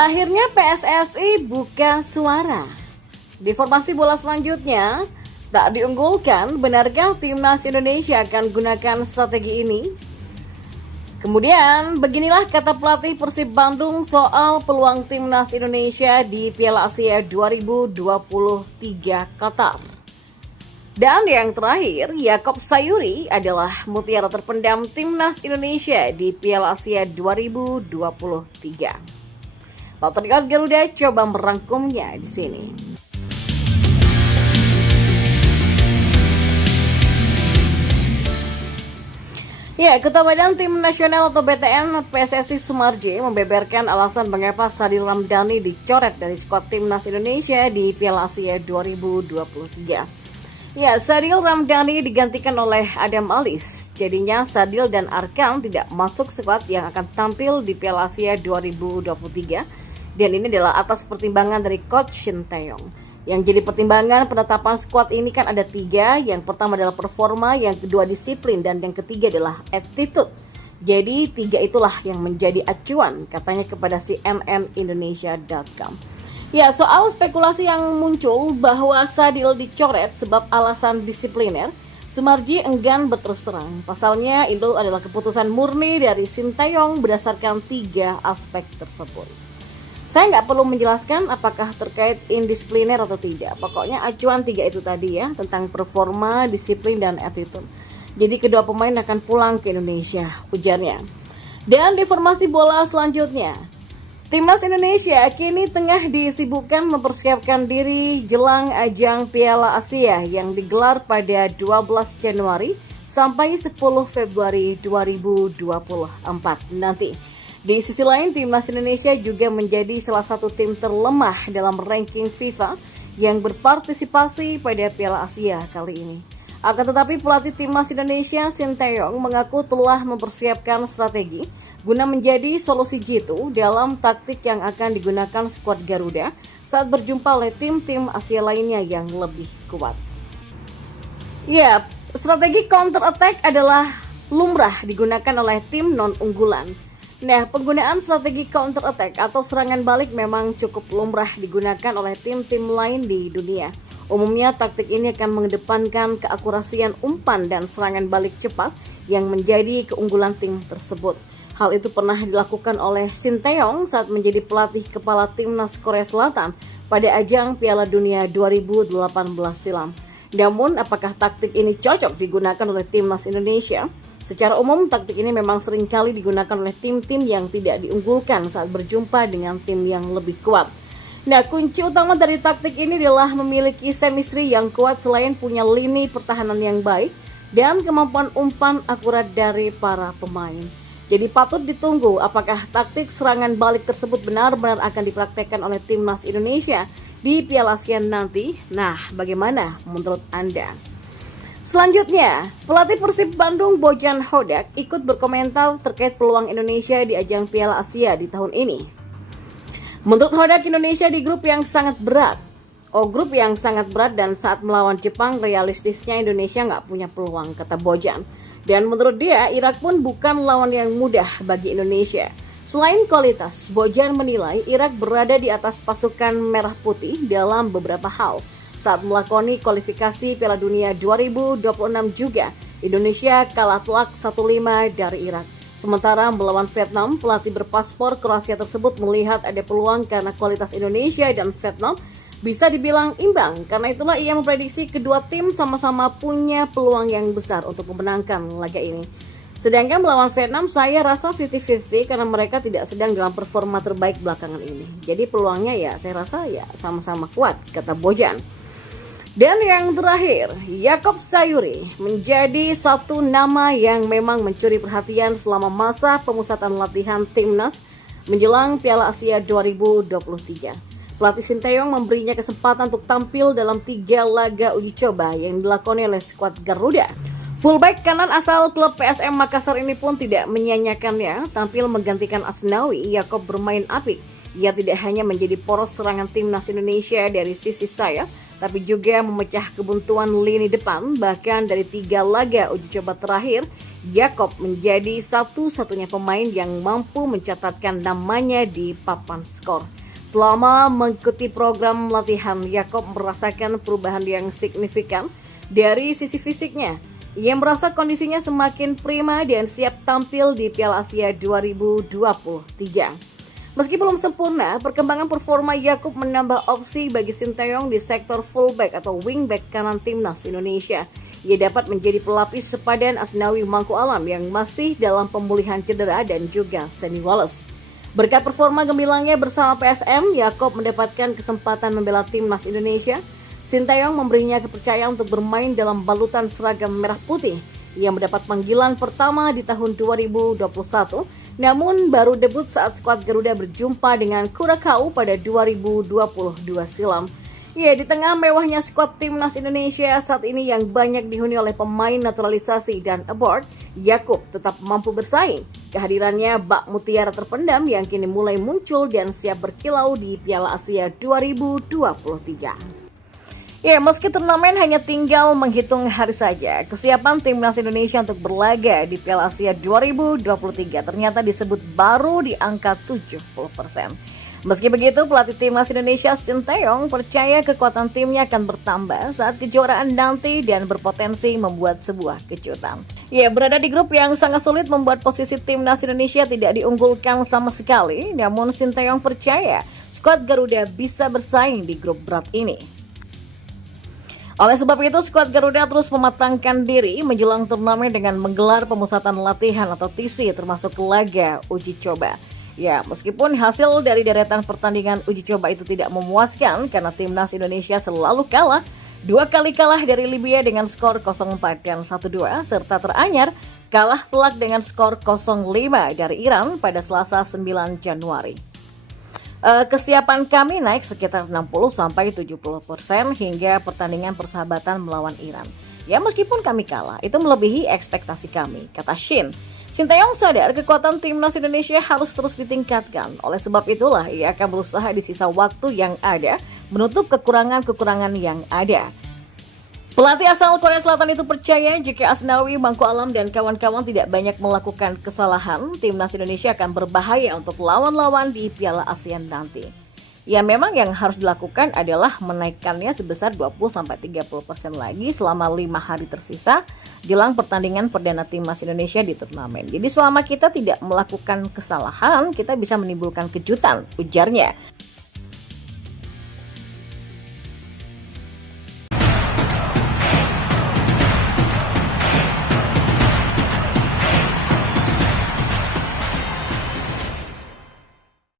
Akhirnya PSSI buka suara. Di formasi bola selanjutnya, tak diunggulkan, benarkah Timnas Indonesia akan gunakan strategi ini? Kemudian, beginilah kata pelatih Persib Bandung soal peluang Timnas Indonesia di Piala Asia 2023 Qatar. Dan yang terakhir, Yaakob Sayuri adalah mutiara terpendam Timnas Indonesia di Piala Asia 2023. Patriot Garuda coba merangkumnya di sini. Ya, Ketua Badan Tim Nasional atau BTN PSSI Sumarji membeberkan alasan mengapa Sadil Ramdhani dicoret dari skuad Timnas Indonesia di Piala Asia 2023. Ya, Sadil Ramdhani digantikan oleh Adam Alis. Jadinya Sadil dan Arkan tidak masuk skuad yang akan tampil di Piala Asia 2023. Dan ini adalah atas pertimbangan dari Coach Shin Tae-yong. Yang jadi pertimbangan penetapan skuad ini kan ada 3. Yang pertama adalah performa, yang kedua disiplin, dan yang ketiga adalah attitude. Jadi 3 itulah yang menjadi acuan, katanya kepada cnnindonesia.com. Ya, soal spekulasi yang muncul bahwa Sadil dicoret sebab alasan disipliner, Sumarji enggan berterus terang. Pasalnya itu adalah keputusan murni dari Shin Tae-yong berdasarkan 3 aspek tersebut. Saya nggak perlu menjelaskan apakah terkait indisipliner atau tidak. Pokoknya acuan 3 itu tadi ya, tentang performa, disiplin, dan attitude. Jadi kedua pemain akan pulang ke Indonesia, ujarnya. Dan di formasi bola selanjutnya, Timnas Indonesia kini tengah disibukkan mempersiapkan diri jelang ajang Piala Asia yang digelar pada 12 Januari sampai 10 Februari 2024 nanti. Di sisi lain, Timnas Indonesia juga menjadi salah satu tim terlemah dalam ranking FIFA yang berpartisipasi pada Piala Asia kali ini. Akan tetapi pelatih Timnas Indonesia Shin Tae-yong mengaku telah mempersiapkan strategi guna menjadi solusi jitu dalam taktik yang akan digunakan skuad Garuda saat berjumpa oleh tim-tim Asia lainnya yang lebih kuat. Ya, strategi counter attack adalah lumrah digunakan oleh tim non-unggulan. Nah, penggunaan strategi counter attack atau serangan balik memang cukup lumrah digunakan oleh tim-tim lain di dunia. Umumnya taktik ini akan mengedepankan keakurasian umpan dan serangan balik cepat yang menjadi keunggulan tim tersebut. Hal itu pernah dilakukan oleh Shin Tae-yong saat menjadi pelatih kepala Timnas Korea Selatan pada ajang Piala Dunia 2018 silam. Namun, apakah taktik ini cocok digunakan oleh Timnas Indonesia? Secara umum, taktik ini memang seringkali digunakan oleh tim-tim yang tidak diunggulkan saat berjumpa dengan tim yang lebih kuat. Nah, kunci utama dari taktik ini adalah memiliki chemistry yang kuat selain punya lini pertahanan yang baik dan kemampuan umpan akurat dari para pemain. Jadi patut ditunggu apakah taktik serangan balik tersebut benar-benar akan dipraktekkan oleh Timnas Indonesia di Piala Asia nanti. Nah, bagaimana menurut Anda? Selanjutnya, pelatih Persib Bandung Bojan Hodak ikut berkomentar terkait peluang Indonesia di ajang Piala Asia di tahun ini. Menurut Hodak, Indonesia di grup yang sangat berat. Grup yang sangat berat dan saat melawan Jepang realistisnya Indonesia nggak punya peluang, kata Bojan. Dan menurut dia, Irak pun bukan lawan yang mudah bagi Indonesia. Selain kualitas, Bojan menilai Irak berada di atas pasukan merah putih dalam beberapa hal. Saat melakoni kualifikasi Piala Dunia 2026 juga, Indonesia kalah telak 1-5 dari Irak. Sementara melawan Vietnam, pelatih berpaspor Kroasia tersebut melihat ada peluang karena kualitas Indonesia dan Vietnam bisa dibilang imbang. Karena itulah ia memprediksi kedua tim sama-sama punya peluang yang besar untuk memenangkan laga ini. Sedangkan melawan Vietnam saya rasa 50-50 karena mereka tidak sedang dalam performa terbaik belakangan ini. Jadi peluangnya ya saya rasa ya sama-sama kuat, kata Bojan. Dan yang terakhir, Yaakob Sayuri menjadi satu nama yang memang mencuri perhatian selama masa pemusatan latihan Timnas menjelang Piala Asia 2023. Pelatih Shin Tae-yong memberinya kesempatan untuk tampil dalam 3 laga uji coba yang dilakoni oleh skuad Garuda. Fullback kanan asal klub PSM Makassar ini pun tidak menyia-nyiakannya, tampil menggantikan Asnawi. Yaakob bermain apik. Ia tidak hanya menjadi poros serangan Timnas Indonesia dari sisi sayap, tapi juga memecah kebuntuan lini depan. Bahkan dari 3 laga uji coba terakhir, Yakob menjadi satu-satunya pemain yang mampu mencatatkan namanya di papan skor. Selama mengikuti program latihan, Yakob merasakan perubahan yang signifikan dari sisi fisiknya. Ia merasa kondisinya semakin prima dan siap tampil di Piala Asia 2023. Meski belum sempurna, perkembangan performa Yakob menambah opsi bagi Sinteyong di sektor fullback atau wingback kanan timnas Indonesia. Ia dapat menjadi pelapis sepadan Asnawi Mangku Alam yang masih dalam pemulihan cedera dan juga Seni Wallace. Berkat performa gemilangnya bersama PSM, Yakob mendapatkan kesempatan membela timnas Indonesia. Sinteyong memberinya kepercayaan untuk bermain dalam balutan seragam merah putih. Ia mendapat panggilan pertama di tahun 2021, namun baru debut saat skuad Garuda berjumpa dengan Curaçao pada 2022 silam. Ya, di tengah mewahnya skuad timnas Indonesia saat ini yang banyak dihuni oleh pemain naturalisasi dan abroad, Yakob tetap mampu bersaing. Kehadirannya bak mutiara terpendam yang kini mulai muncul dan siap berkilau di Piala Asia 2023. Ya, meski turnamen hanya tinggal menghitung hari saja, kesiapan timnas Indonesia untuk berlaga di Piala Asia 2023 ternyata disebut baru di angka 70%. Meski begitu, pelatih timnas Indonesia Sinteyong percaya kekuatan timnya akan bertambah saat kejuaraan nanti dan berpotensi membuat sebuah kejutan. Ya, berada di grup yang sangat sulit membuat posisi timnas Indonesia tidak diunggulkan sama sekali, namun Sinteyong percaya skuad Garuda bisa bersaing di grup berat ini. Oleh sebab itu, skuad Garuda terus mematangkan diri menjelang turnamen dengan menggelar pemusatan latihan atau TC termasuk laga uji coba. Ya, meskipun hasil dari deretan pertandingan uji coba itu tidak memuaskan karena timnas Indonesia selalu kalah, 2 kali kalah dari Libya dengan skor 0-4 dan 1-2, serta teranyar kalah telak dengan skor 0-5 dari Iran pada Selasa 9 Januari. Kesiapan kami naik sekitar 60-70% hingga pertandingan persahabatan melawan Iran. Ya, meskipun kami kalah, itu melebihi ekspektasi kami, kata Shin. Sinteyong sadar kekuatan timnas Indonesia harus terus ditingkatkan. Oleh sebab itulah, ia akan berusaha di sisa waktu yang ada menutup kekurangan-kekurangan yang ada. Pelatih asal Korea Selatan itu percaya jika Asnawi Mangku Alam dan kawan-kawan tidak banyak melakukan kesalahan, timnas Indonesia akan berbahaya untuk lawan-lawan di Piala ASEAN nanti. Ya, memang yang harus dilakukan adalah menaikkannya sebesar 20-30% lagi selama 5 hari tersisa jelang pertandingan perdana timnas Indonesia di turnamen. Jadi selama kita tidak melakukan kesalahan, kita bisa menimbulkan kejutan, ujarnya.